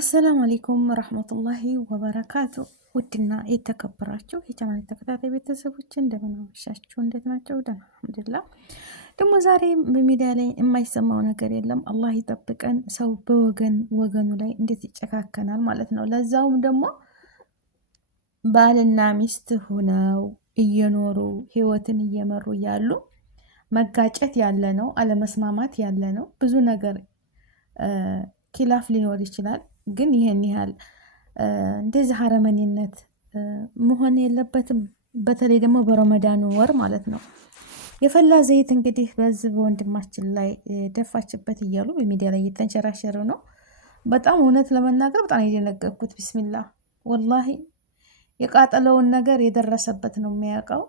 አሰላሙ አሌይኩም ረህመቱላሂ ወበረካቱ። ውድና የተከበራችሁ የቻናል ተከታታይ ቤተሰቦች እንደምን አመሻችሁ? እንዴት ናቸው? ደህና አልሐምዱሊላህ። ደግሞ ዛሬ በሚዲያ ላይ የማይሰማው ነገር የለም። አላህ ይጠብቀን። ሰው በወገኑ ላይ እንዴት ይጨካከናል ማለት ነው። ለዛውም ደግሞ ባልና ሚስት ሁነው እየኖሩ ህይወትን እየመሩ እያሉ መጋጨት ያለ ነው፣ አለመስማማት ያለ ነው። ብዙ ነገር ኪላፍ ሊኖር ይችላል። ግን ይሄን ያህል እንደዚህ አረመኔነት መሆን የለበትም። በተለይ ደግሞ በረመዳኑ ወር ማለት ነው። የፈላ ዘይት እንግዲህ በዚህ በወንድማችን ላይ ደፋችበት እያሉ በሚዲያ ላይ እየተንሸራሸሩ ነው። በጣም እውነት ለመናገር በጣም የደነገጥኩት ቢስሚላ ወላሂ የቃጠለውን ነገር የደረሰበት ነው የሚያውቀው።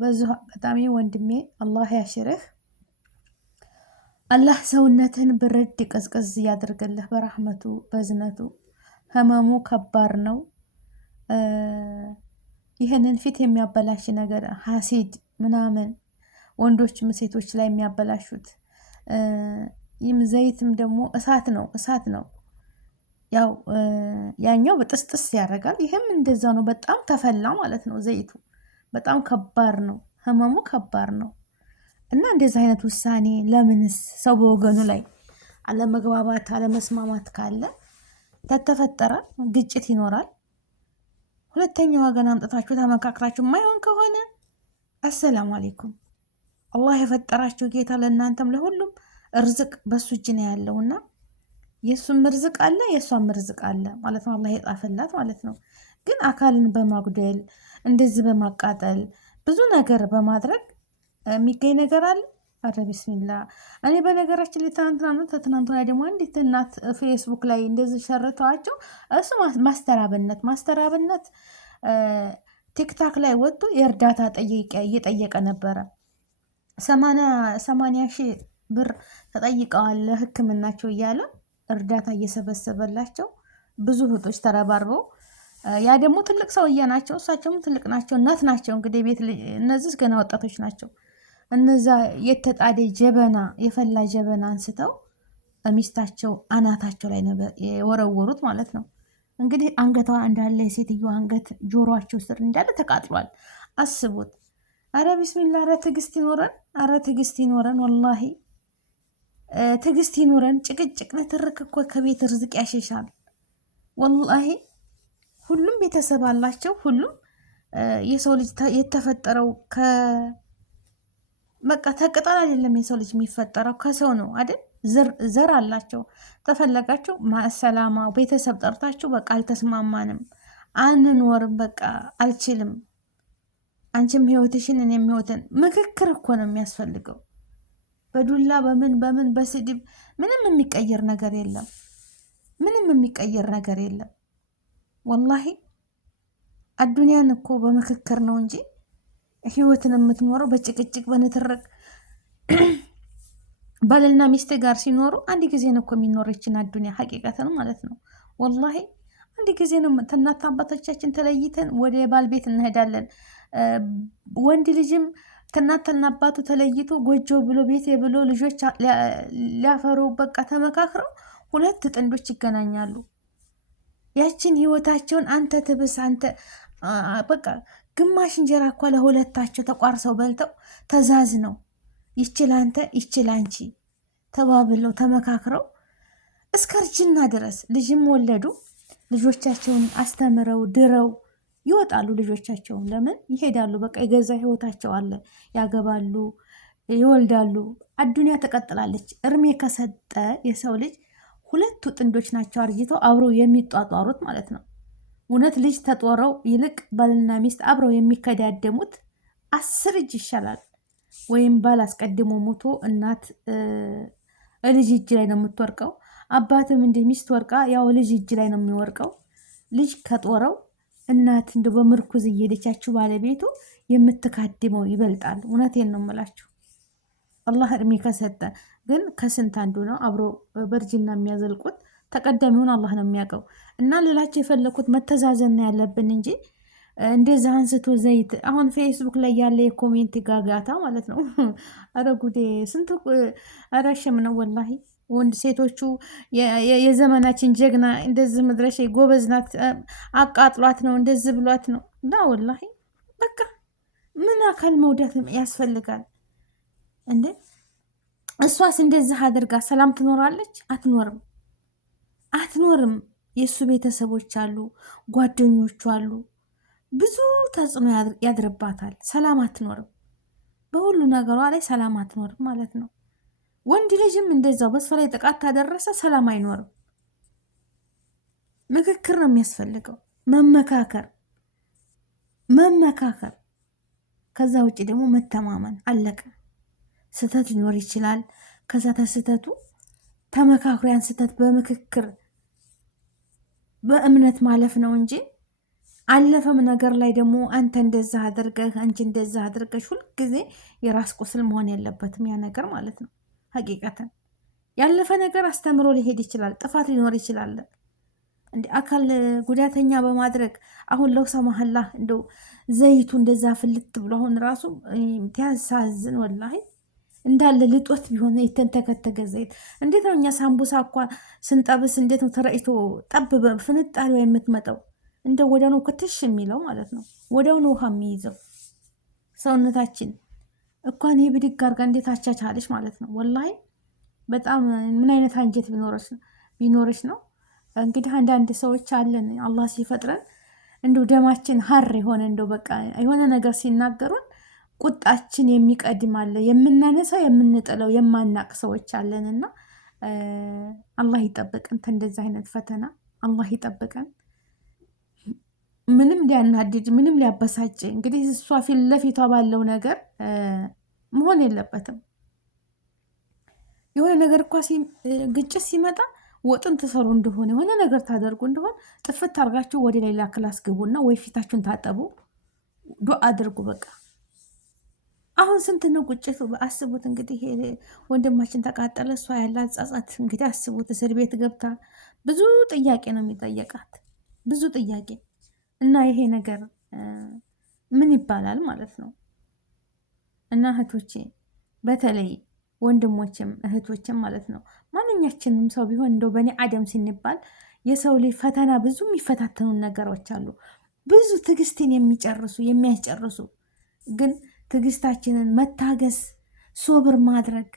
በዚሁ አጋጣሚ ወንድሜ አላህ ያሽርህ፣ አላህ ሰውነትን ብርድ ቀዝቀዝ ያደርግልህ በረህመቱ በዝነቱ። ህመሙ ከባድ ነው። ይህንን ፊት የሚያበላሽ ነገር ሀሲድ ምናምን ወንዶችም ሴቶች ላይ የሚያበላሹት ይህም ዘይትም ደግሞ እሳት ነው። ያው ያኛው በጥስጥስ ያደርጋል፣ ይህም እንደዛ ነው። በጣም ተፈላ ማለት ነው። ዘይቱ በጣም ከባድ ነው፣ ህመሙ ከባድ ነው። እና እንደዚህ አይነት ውሳኔ ለምንስ ሰው በወገኑ ላይ አለመግባባት አለመስማማት ካለ ተተፈጠረ ግጭት ይኖራል። ሁለተኛ ወገን አምጥታችሁ ተመካክራችሁ የማይሆን ከሆነ አሰላሙ አሌይኩም። አላህ የፈጠራችሁ ጌታ ለእናንተም ለሁሉም እርዝቅ በሱ እጅ ነው ያለውና የእሱም ርዝቅ አለ የእሷም ርዝቅ አለ ማለት ነው። አላህ የጣፈላት ማለት ነው። ግን አካልን በማጉደል እንደዚህ በማቃጠል ብዙ ነገር በማድረግ የሚገኝ ነገር አለ። አረ ቢስሚላ። እኔ በነገራችን ላይ ትናንትና ደግሞ አንዲት እናት ፌስቡክ ላይ እንደዚህ ሸርተዋቸው እሱ ማስተራብነት ቲክታክ ላይ ወጥቶ የእርዳታ እየጠየቀ ነበረ። 80 ሺህ ብር ተጠይቀዋል ለሕክምናቸው እያለ እርዳታ እየሰበሰበላቸው ብዙ እህቶች ተረባርበው፣ ያ ደግሞ ትልቅ ሰውዬ ናቸው፣ እሳቸውም ትልቅ ናቸው፣ እናት ናቸው። እንግዲህ ቤት እነዚህ ገና ወጣቶች ናቸው። እነዛ የተጣደ ጀበና የፈላ ጀበና አንስተው ሚስታቸው አናታቸው ላይ ነበር የወረወሩት ማለት ነው። እንግዲህ አንገቷ እንዳለ የሴትዮ አንገት ጆሮአቸው ስር እንዳለ ተቃጥሏል። አስቡት። አረ ቢስሚላ። አረ ትዕግስት ይኖረን፣ አረ ትዕግስት ይኖረን፣ ወላሂ ትዕግስት ይኖረን። ጭቅጭቅ ንትርክ እኮ ከቤት ርዝቅ ያሸሻል ወላሂ። ሁሉም ቤተሰብ አላቸው። ሁሉም የሰው ልጅ የተፈጠረው በቃ ተቅጠል አይደለም። የሰው ልጅ የሚፈጠረው ከሰው ነው አይደል? ዘር አላቸው። ተፈለጋችሁ ማሰላማ ቤተሰብ ጠርታችሁ በቃ አልተስማማንም፣ አንኖርም፣ በቃ አልችልም፣ አንቺም ህይወትሽን እኔም ህይወትን። ምክክር እኮ ነው የሚያስፈልገው። በዱላ በምን በስድብ ምንም የሚቀየር ነገር የለም። ምንም የሚቀየር ነገር የለም ወላሂ። አዱንያን እኮ በምክክር ነው እንጂ ህይወትን የምትኖረው በጭቅጭቅ በንትርቅ። ባልና ሚስት ጋር ሲኖሩ አንድ ጊዜ ነው እኮ የሚኖረችን አዱንያ ሀቂቀትን ማለት ነው ወላሂ። አንድ ጊዜ ነው። እናት አባቶቻችን ተለይተን ወደ ባል ቤት እንሄዳለን። ወንድ ልጅም እናትና አባቱ ተለይቶ ጎጆ ብሎ ቤት ብሎ ልጆች ሊያፈሩ በቃ ተመካክረው ሁለት ጥንዶች ይገናኛሉ። ያችን ህይወታቸውን አንተ ትብስ አንተ በቃ ግማሽ እንጀራ እኳ ለሁለታቸው ተቋርሰው በልተው ተዛዝ ነው ይችል አንተ ይችል አንቺ ተባብለው ተመካክረው እስከ እርጅና ድረስ ልጅም ወለዱ። ልጆቻቸውን አስተምረው ድረው ይወጣሉ። ልጆቻቸውን ለምን ይሄዳሉ? በቃ የገዛ ህይወታቸው አለ። ያገባሉ፣ ይወልዳሉ። አዱንያ ትቀጥላለች። እርሜ ከሰጠ የሰው ልጅ ሁለቱ ጥንዶች ናቸው አርጅተው አብረው የሚጧጧሩት ማለት ነው። እውነት ልጅ ተጦረው ይልቅ ባልና ሚስት አብረው የሚከዳደሙት 10 እጅ ይሻላል። ወይም ባል አስቀድሞ ሞቶ እናት ልጅ እጅ ላይ ነው የምትወርቀው። አባትም እንደ ሚስት ወርቃ ያው ልጅ እጅ ላይ ነው የሚወርቀው። ልጅ ከጦረው እናት እንደ በምርኩዝ እየሄደቻችሁ ባለቤቱ የምትካድመው ይበልጣል። እውነቴን ነው የምላችሁ። አላህ እድሜ ከሰጠ ግን ከስንት አንዱ ነው አብሮ በእርጅና የሚያዘልቁት። ተቀዳሚውን አላህ ነው የሚያውቀው። እና ሌላቸው የፈለኩት መተዛዘን ያለብን እንጂ እንደዛ አንስቶ ዘይት አሁን ፌስቡክ ላይ ያለ የኮሜንት ጋጋታ ማለት ነው። አረ ጉዴ! ስንት አረሽም ነው ወላሂ። ወንድ ሴቶቹ የዘመናችን ጀግና እንደዚህ መድረሻ ጎበዝ ናት፣ አቃጥሏት ነው እንደዚህ ብሏት ነው። እና ወላሂ በቃ ምን አካል መውደት ያስፈልጋል እንዴ? እሷስ እንደዚህ አድርጋ ሰላም ትኖራለች? አትኖርም፣ አትኖርም። የእሱ ቤተሰቦች አሉ፣ ጓደኞቹ አሉ፣ ብዙ ተጽዕኖ ያድርባታል። ሰላም አትኖርም፣ በሁሉ ነገሯ ላይ ሰላም አትኖርም ማለት ነው። ወንድ ልጅም እንደዛው በሷ ላይ ጥቃት ታደረሰ ሰላም አይኖርም። ምክክር ነው የሚያስፈልገው፣ መመካከር መመካከር። ከዛ ውጭ ደግሞ መተማመን አለቀ። ስህተት ሊኖር ይችላል። ከዛ ተስህተቱ ተመካክሮ ያን ስህተት በምክክር በእምነት ማለፍ ነው እንጂ አለፈም ነገር ላይ ደግሞ አንተ እንደዛ አድርገህ አንቺ እንደዛ አድርገሽ ሁልጊዜ የራስ ቁስል መሆን የለበትም ያ ነገር ማለት ነው። ሀቂቀተን ያለፈ ነገር አስተምሮ ሊሄድ ይችላል። ጥፋት ሊኖር ይችላል። እንደ አካል ጉዳተኛ በማድረግ አሁን ለውሳ መሀላ እንደው ዘይቱ እንደዛ ፍልት ብሎ አሁን ራሱ ያሳዝን ወላሂ። እንዳለ ልጦት ቢሆን የተንተከተገ ዘይት እንዴት ነው? እኛ ሳምቡሳ እኳ ስንጠብስ እንዴት ነው ተረጭቶ ጠብ ፍንጣሪ የምትመጣው? እንደ ወዲያውኑ ክትሽ የሚለው ማለት ነው። ወዲያውኑ ውሃ የሚይዘው ሰውነታችን እኳን ይህ ብድግ አድርጋ እንዴት አቻቻለች ማለት ነው። ወላሂ በጣም ምን አይነት አንጀት ቢኖርሽ ነው? እንግዲህ አንዳንድ ሰዎች አለን አላህ ሲፈጥረን እንደው ደማችን ሀር የሆነ እንደው በቃ የሆነ ነገር ሲናገሩን ቁጣችን የሚቀድም አለ። የምናነሳው የምንጥለው የማናቅ ሰዎች አለንና አላህ ይጠብቀን ከእንደዚህ አይነት ፈተና አላህ ይጠብቀን። ምንም ሊያናድድ ምንም ሊያበሳጭ እንግዲህ እሷ ፊት ለፊቷ ባለው ነገር መሆን የለበትም። የሆነ ነገር እኳ ግጭት ሲመጣ ወጥን ትሰሩ እንደሆነ የሆነ ነገር ታደርጉ እንደሆን ጥፍት አድርጋችሁ ወደ ሌላ ክላስ ግቡና ወይ ፊታችሁን ታጠቡ፣ ዱአ አድርጉ። በቃ አሁን ስንት ነው ቁጭቱ? አስቡት እንግዲህ ወንድማችን ተቃጠለ፣ እሷ ያላት ጸጸት እንግዲህ አስቡት። እስር ቤት ገብታ ብዙ ጥያቄ ነው የሚጠየቃት፣ ብዙ ጥያቄ እና ይሄ ነገር ምን ይባላል ማለት ነው። እና እህቶቼ በተለይ ወንድሞችም እህቶችም ማለት ነው ማንኛችንም ሰው ቢሆን እንደው በእኔ አደም ሲንባል የሰው ልጅ ፈተና ብዙ የሚፈታተኑ ነገሮች አሉ። ብዙ ትዕግስትን የሚያስጨርሱ ግን ትዕግስታችንን መታገስ ሶብር ማድረግ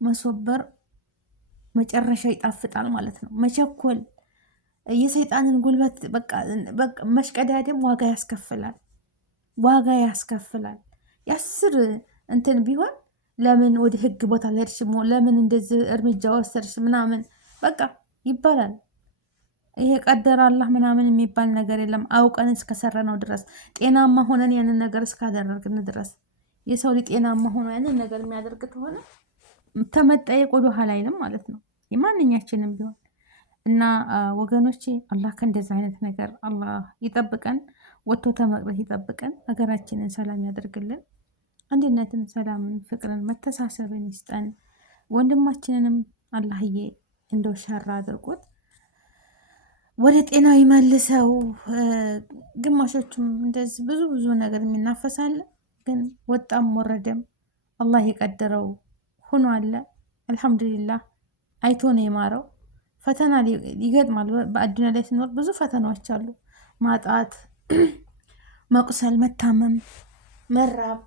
መሶበር መጨረሻ ይጣፍጣል ማለት ነው። መቸኮል የሰይጣንን ጉልበት በቃ መሽቀዳደም ዋጋ ያስከፍላል፣ ዋጋ ያስከፍላል። የአስር እንትን ቢሆን ለምን ወደ ህግ ቦታ ለሄድሽ፣ ለምን እንደዚህ እርምጃ ወሰድሽ ምናምን በቃ ይባላል። ይሄ ቀደር አላህ ምናምን የሚባል ነገር የለም። አውቀን እስከሰረነው ድረስ ጤናማ ሆነን ያንን ነገር እስካደረግን ድረስ የሰው ልጅ ጤናማ ሆኖ ያንን ነገር የሚያደርግ ከሆነ ተመጠየቅ ወደ ኋላ አይልም ማለት ነው፣ የማንኛችንም ቢሆን እና ወገኖቼ አላህ ከእንደዚህ አይነት ነገር አላህ ይጠብቀን፣ ወጥቶ ተመቅረት ይጠብቀን፣ ሀገራችንን ሰላም ያደርግልን፣ አንድነትን፣ ሰላምን፣ ፍቅርን፣ መተሳሰብን ይስጠን። ወንድማችንንም አላህዬ እንደው ሸራ አድርጎት ወደ ጤናው ይመልሰው። ግማሾቹም እንደዚህ ብዙ ነገር የሚናፈሳለ፣ ግን ወጣም ወረደም አላህ የቀደረው ሆኖ አለ። አልሐምዱሊላህ አይቶ ነው የማረው። ፈተና ይገጥማል። በአዱኒያ ላይ ሲኖር ብዙ ፈተናዎች አሉ። ማጣት፣ መቁሰል፣ መታመም፣ መራብ፣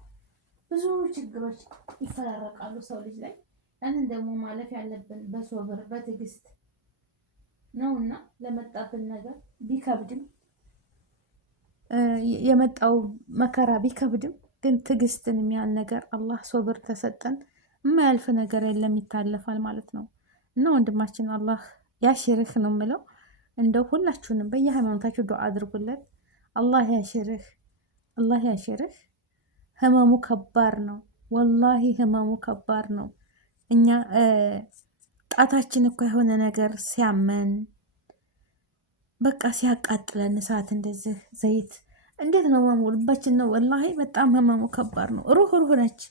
ብዙ ችግሮች ይፈራረቃሉ ሰው ልጅ ላይ። ያንን ደግሞ ማለፍ ያለብን በሶብር በትዕግስት ነውና ለመጣብን ነገር ቢከብድም የመጣው መከራ ቢከብድም ግን ትዕግስትን የሚያል ነገር አላህ ሶብር ተሰጠን የማያልፍ ነገር የለም፣ ይታለፋል ማለት ነው። እና ወንድማችን አላህ ያሽርህ ነው የምለው። እንደው ሁላችሁንም በየሃይማኖታችሁ ዱዓ አድርጉለት። አላህ ያሽርህ፣ አላህ ያሽርህ። ህመሙ ከባድ ነው፣ ወላሂ ህመሙ ከባድ ነው። እኛ ጣታችን እኮ የሆነ ነገር ሲያመን በቃ ሲያቃጥለን እሳት እንደዚህ ዘይት እንዴት ነው ህመሙ? ልባችን ነው ወላሂ በጣም ህመሙ ከባድ ነው። ሩህ ነች፣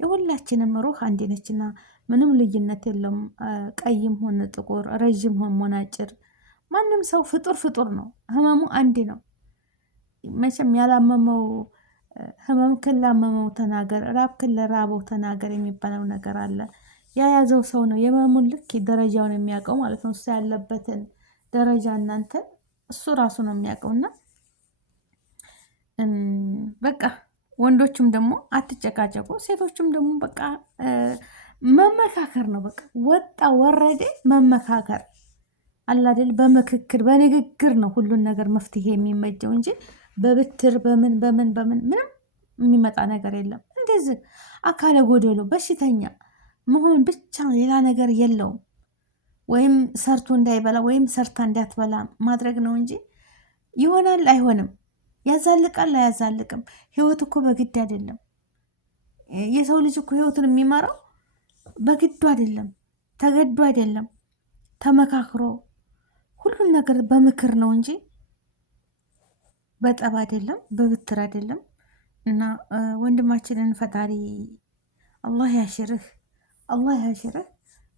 የሁላችንም ሩህ አንድ ነችና ምንም ልዩነት የለም። ቀይም ሆነ ጥቁር፣ ረዥም ሆነ አጭር፣ ማንም ሰው ፍጡር ነው። ህመሙ አንድ ነው። መቼም ያላመመው ህመም ክላመመው ተናገር፣ ራብ ክለ ራበው ተናገር የሚባለው ነገር አለ። የያዘው ሰው ነው የህመሙን ልክ ደረጃውን የሚያውቀው ማለት ነው። እሱ ያለበትን ደረጃ እናንተ እሱ ራሱ ነው የሚያውቀውና በቃ ወንዶችም ደግሞ አትጨቃጨቁ፣ ሴቶችም ደግሞ በቃ መመካከር ነው። በቃ ወጣ ወረደ መመካከር አላደል። በምክክር በንግግር ነው ሁሉን ነገር መፍትሄ የሚመጀው እንጂ በብትር በምን ምንም የሚመጣ ነገር የለም። እንደዚህ አካለ ጎደሎ በሽተኛ መሆን ብቻ ሌላ ነገር የለውም። ወይም ሰርቶ እንዳይበላ ወይም ሰርታ እንዳትበላ ማድረግ ነው እንጂ ይሆናል አይሆንም፣ ያዛልቃል አያዛልቅም። ህይወት እኮ በግድ አይደለም። የሰው ልጅ እኮ ህይወትን የሚመራው በግዱ አይደለም፣ ተገዱ አይደለም፣ ተመካክሮ ሁሉን ነገር በምክር ነው እንጂ በጠብ አይደለም፣ በብትር አይደለም። እና ወንድማችንን ፈጣሪ አላህ ያሽርህ፣ አላህ ያሽርህ።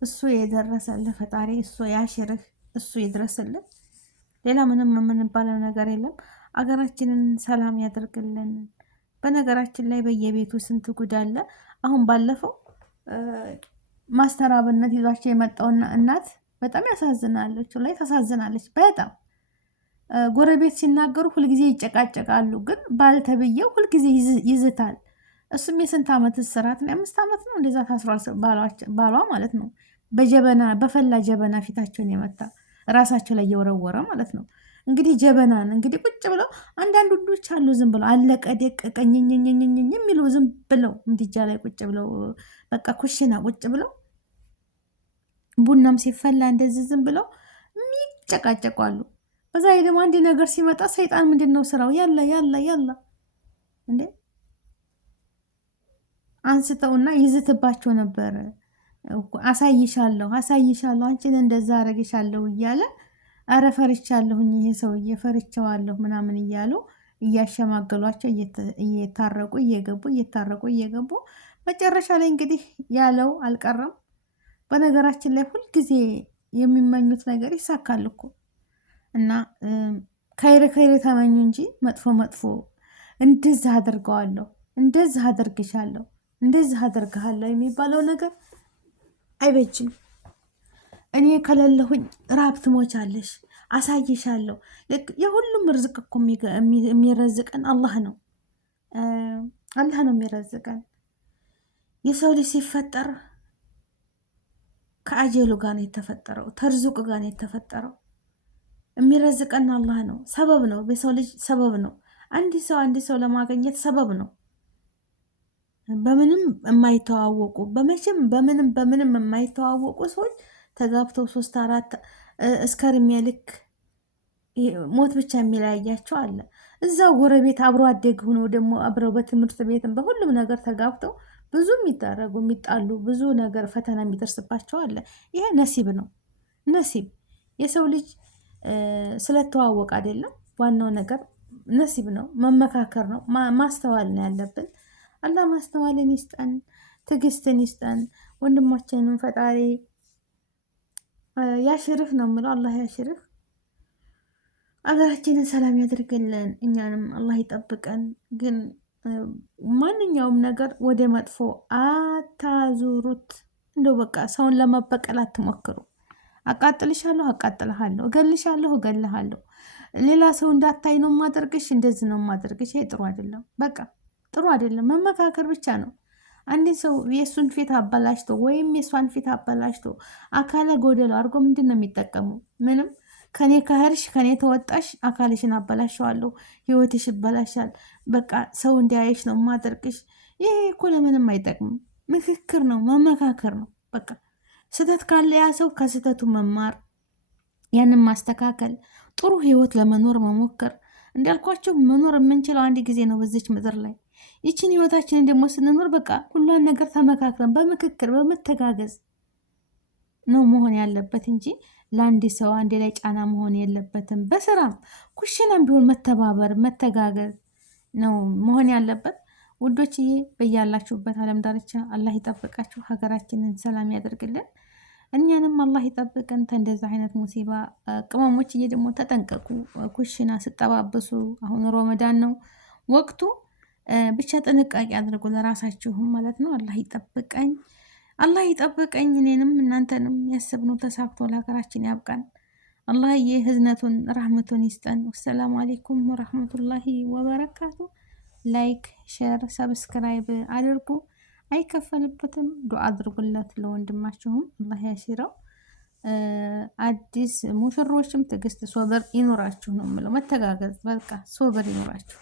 እሱ የደረሰልህ ፈጣሪ እሱ ያሽርህ፣ እሱ ይድረስልህ። ሌላ ምንም የምንባለው ነገር የለም። አገራችንን ሰላም ያደርግልን። በነገራችን ላይ በየቤቱ ስንት ጉድ አለ። አሁን ባለፈው ማስተራብነት ይዟቸው የመጣውና እናት በጣም ያሳዝናለች፣ ላይ ታሳዝናለች በጣም። ጎረቤት ሲናገሩ ሁልጊዜ ይጨቃጨቃሉ፣ ግን ባልተብየው ሁልጊዜ ይዝታል። እሱም የስንት ዓመት እስራት ነው? 5 ዓመት ነው እንደዛ ታስሯል። ባሏ ማለት ነው። በጀበና በፈላ ጀበና ፊታቸውን የመታ ራሳቸው ላይ እየወረወረ ማለት ነው። እንግዲህ ጀበናን እንግዲህ ቁጭ ብለው አንዳንድ ወንዶች አሉ ዝም ብለው አለቀ ደቀቀ ኝኝኝኝኝ የሚሉ ዝም ብለው ምድጃ ላይ ቁጭ ብለው በቃ ኩሽና ቁጭ ብለው ቡናም ሲፈላ እንደዚህ ዝም ብለው የሚጨቃጨቋሉ። በዛ ላይ ደግሞ አንድ ነገር ሲመጣ ሰይጣን ምንድን ነው ስራው? ያላ ያላ ያላ እንዴ አንስተውና ይዝትባቸው ነበረ። አሳይሻለሁ አሳይሻለሁ አንቺን እንደዛ አረግሻለሁ እያለ አረ ፈርቻለሁኝ ይሄ ሰውዬ ፈርቸዋለሁ ምናምን እያሉ እያሸማገሏቸው እየታረቁ እየገቡ እየታረቁ እየገቡ መጨረሻ ላይ እንግዲህ ያለው አልቀረም። በነገራችን ላይ ሁልጊዜ የሚመኙት ነገር ይሳካል እኮ እና ከይረ ከይረ ተመኙ እንጂ መጥፎ መጥፎ እንደዚህ አደርገዋለሁ እንደዚህ አደርግሻለሁ እንደዚህ አደርግሃለሁ የሚባለው ነገር አይበጅም። እኔ ከሌለሁኝ ራብ ትሞቻለሽ፣ አሳይሻለሁ። የሁሉም ርዝቅ እኮ የሚረዝቀን አላህ ነው። አላህ ነው የሚረዝቀን። የሰው ልጅ ሲፈጠር ከአጀሉ ጋር ነው የተፈጠረው፣ ተርዙቅ ጋር ነው የተፈጠረው። የሚረዝቀን አላህ ነው። ሰበብ ነው፣ በሰው ልጅ ሰበብ ነው። አንድ ሰው ለማግኘት ሰበብ ነው። በምንም የማይተዋወቁ በምንም የማይተዋወቁ ሰዎች ተጋብተው 3 4 እስከ እድሜ ልክ ሞት ብቻ የሚለያያቸው አለ። እዛው ጎረቤት አብሮ አደግ ሆኖ ደግሞ አብረው በትምህርት ቤትም በሁሉም ነገር ተጋብተው ብዙ የሚዳረጉ የሚጣሉ ብዙ ነገር ፈተና የሚደርስባቸው አለ። ይሄ ነሲብ ነው። ነሲብ የሰው ልጅ ስለተዋወቅ አይደለም። ዋናው ነገር ነሲብ ነው፣ መመካከር ነው፣ ማስተዋል ነው ያለብን። አላህ ማስተዋልን ይስጠን፣ ትዕግስትን ይስጠን። ወንድማችንን ፈጣሪ ያሽርህ ነው የምለው። አላህ ያሽርህ፣ አገራችንን ሰላም ያድርግልን፣ እኛንም አላህ ይጠብቀን። ግን ማንኛውም ነገር ወደ መጥፎ አታዙሩት። እንደው በቃ ሰውን ለመበቀል አትሞክሩ። አቃጥልሻለሁ፣ አቃጥልሃለሁ፣ እገልሻለሁ፣ እገልሃለሁ፣ ሌላ ሰው እንዳታይ ነው ማደርግሽ፣ እንደዚህ ነው ማደርግሽ። ይሄ ጥሩ አይደለም። በቃ ጥሩ አይደለም። መመካከር ብቻ ነው። አንድ ሰው የእሱን ፊት አበላሽቶ ወይም የእሷን ፊት አበላሽቶ አካለ ጎደሎ አድርጎ ምንድን ነው የሚጠቀመው? ምንም። ከኔ ከህርሽ ከኔ ተወጣሽ አካልሽን አበላሸዋለሁ፣ ህይወትሽ ይበላሻል፣ በቃ ሰው እንዲያየሽ ነው ማደርግሽ። ይሄ እኮ ለምንም አይጠቅምም። ምክክር ነው፣ መመካከር ነው። በቃ ስህተት ካለ ያ ሰው ከስህተቱ መማር፣ ያንን ማስተካከል፣ ጥሩ ህይወት ለመኖር መሞከር። እንዳልኳቸው መኖር የምንችለው አንድ ጊዜ ነው በዚች ምድር ላይ። ይችን ህይወታችንን ደግሞ ስንኖር በቃ ሁሏን ነገር ተመካክረን በምክክር በመተጋገዝ ነው መሆን ያለበት እንጂ ለአንድ ሰው አንድ ላይ ጫና መሆን የለበትም። በስራም ኩሽናም ቢሆን መተባበር መተጋገዝ ነው መሆን ያለበት። ውዶችዬ በያላችሁበት ዓለም ዳርቻ አላህ ይጠብቃችሁ፣ ሀገራችንን ሰላም ያደርግልን፣ እኛንም አላህ ይጠብቀን ከእንደዚህ አይነት ሙሲባ። ቅመሞችዬ ደግሞ ተጠንቀቁ፣ ኩሽና ስጠባበሱ። አሁን ሮመዳን ነው ወቅቱ፣ ብቻ ጥንቃቄ አድርጉ ለራሳችሁም ማለት ነው። አላህ ይጠብቀኝ። አላህ ይጠብቀኝ እኔንም እናንተንም ያሰብነው ተሳክቶ ለሀገራችን ያብቃን። አላህዬ ህዝነቱን ራህመቱን ይስጠን። ወሰላሙ አሌይኩም ወራህመቱላሂ ወበረካቱ። ላይክ፣ ሼር፣ ሰብስክራይብ አድርጉ። አይከፈልበትም። ዱዓ አድርጉለት ለወንድማችሁም አላህ ያሽረው። አዲስ ሙሽሮችም ትዕግስት ሶበር ይኖራችሁ ነው የምለው። መተጋገዝ በቃ ሶበር ይኖራችሁ።